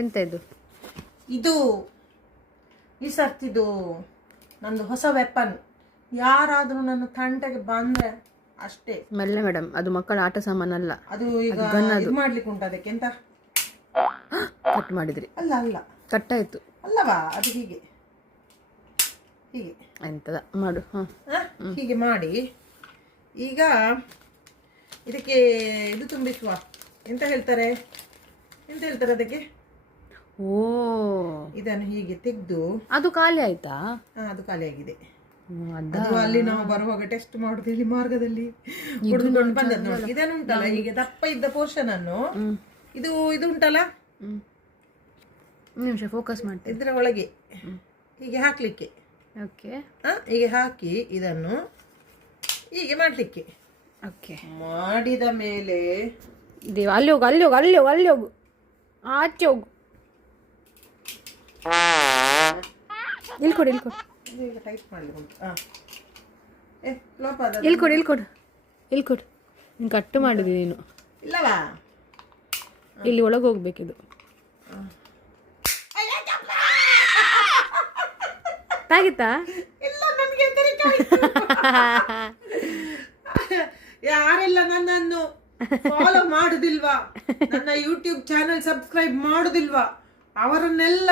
ಎಂತ ಇದು? ಇದು ಈ ಸರ್ತಿದು ನಂದು ಹೊಸ ವೆಪನ್. ಯಾರಾದ್ರೂ ನನ್ನ ತಂಟೆಗೆ ಬಂದ್ರೆ ಅಷ್ಟೇ. ಮೆಲ್ಲ ಮೇಡಮ್, ಅದು ಮಕ್ಕಳ ಆಟ ಸಾಮಾನಲ್ಲ. ಅದು ಈಗ ಇದು ಮಾಡ್ಲಿಕ್ಕೆ ಉಂಟು. ಅದಕ್ಕೆ ಎಂತ ಕಟ್ ಮಾಡಿದ್ರಿ? ಅಲ್ಲ ಅಲ್ಲ, ಕಟ್ಟಾಯ್ತು ಅಲ್ಲವಾ? ಅದು ಹೀಗೆ ಹೀಗೆ ಎಂತದ ಮಾಡು. ಹೀಗೆ ಮಾಡಿ ಈಗ ಇದಕ್ಕೆ ಇದು ತುಂಬಿಸುವ. ಎಂತ ಹೇಳ್ತಾರೆ ಅದಕ್ಕೆ? ಓ, ಇದನ್ನು ಹೀಗೆ ತೆಗೆದು. ಅದು ಖಾಲಿ ಆಯ್ತಾ? ಅದು ಖಾಲಿ ಆಗಿದೆ. ಅದು ಅಲ್ಲಿ ನಾವು ಬರುವಾಗ ಟೆಸ್ಟ್ ಮಾಡುದು ಇಲ್ಲಿ ಮಾರ್ಗದಲ್ಲಿ ಕುಡಿದುಕೊಂಡು ಬಂದದ್ದು ನೋಡಿ. ಇದನ್ನು ಉಂಟಲ್ಲ ಹೀಗೆ ದಪ್ಪ ಇದ್ದ ಪೋರ್ಷನ್ ಅನ್ನು ಇದು ಉಂಟಲ್ಲ, ನಿಮಿಷ ಫೋಕಸ್ ಮಾಡ್ತೀನಿ. ಇದರ ಒಳಗೆ ಹೀಗೆ ಹಾಕ್ಲಿಕ್ಕೆ. ಓಕೆ, ಹೀಗೆ ಹಾಕಿ ಇದನ್ನು ಹೀಗೆ ಮಾಡ್ಲಿಕ್ಕೆ. ಓಕೆ, ಮಾಡಿದ ಮೇಲೆ ಅಲ್ಲಿ ಹೋಗು, ಅಲ್ಲಿ ಹೋಗು, ಅಲ್ಲಿ ಹೋಗು, ಅಲ್ಲಿ ಹೋಗು, ಆಚೆ ಹೋಗು. ಇಲ್ಲಿ ಕೊಡು, ಇಲ್ಲಿ ಕೊಡು, ಈಗ ಟೈಪ್ ಮಾಡ್ಲಿಕ್ಕೆ ಉಂಟು. ಇಲ್ಲಿ ಕೊಡು, ಇಲ್ಲಿ ಕೊಡು, ಇಲ್ಲಿ ಕೊಡು. ನೀನು ಕಟ್ಟು ಮಾಡಿದಿ ನೀನು ಇಲ್ಲವಾ? ಇಲ್ಲಿ ಒಳಗೆ ಹೋಗ್ಬೇಕಿದು. ತಾಗಿತ್ತಾ? ಇಲ್ಲ, ನನಗೆ ಯಾರೆಲ್ಲ ನನ್ನನ್ನು ಫಾಲೋ ಮಾಡುದಿಲ್ವಾ, ನನ್ನ ಯೂಟ್ಯೂಬ್ ಚಾನೆಲ್ ಸಬ್ಸ್ಕ್ರೈಬ್ ಮಾಡುದಿಲ್ವಾ, ಅವರನ್ನೆಲ್ಲ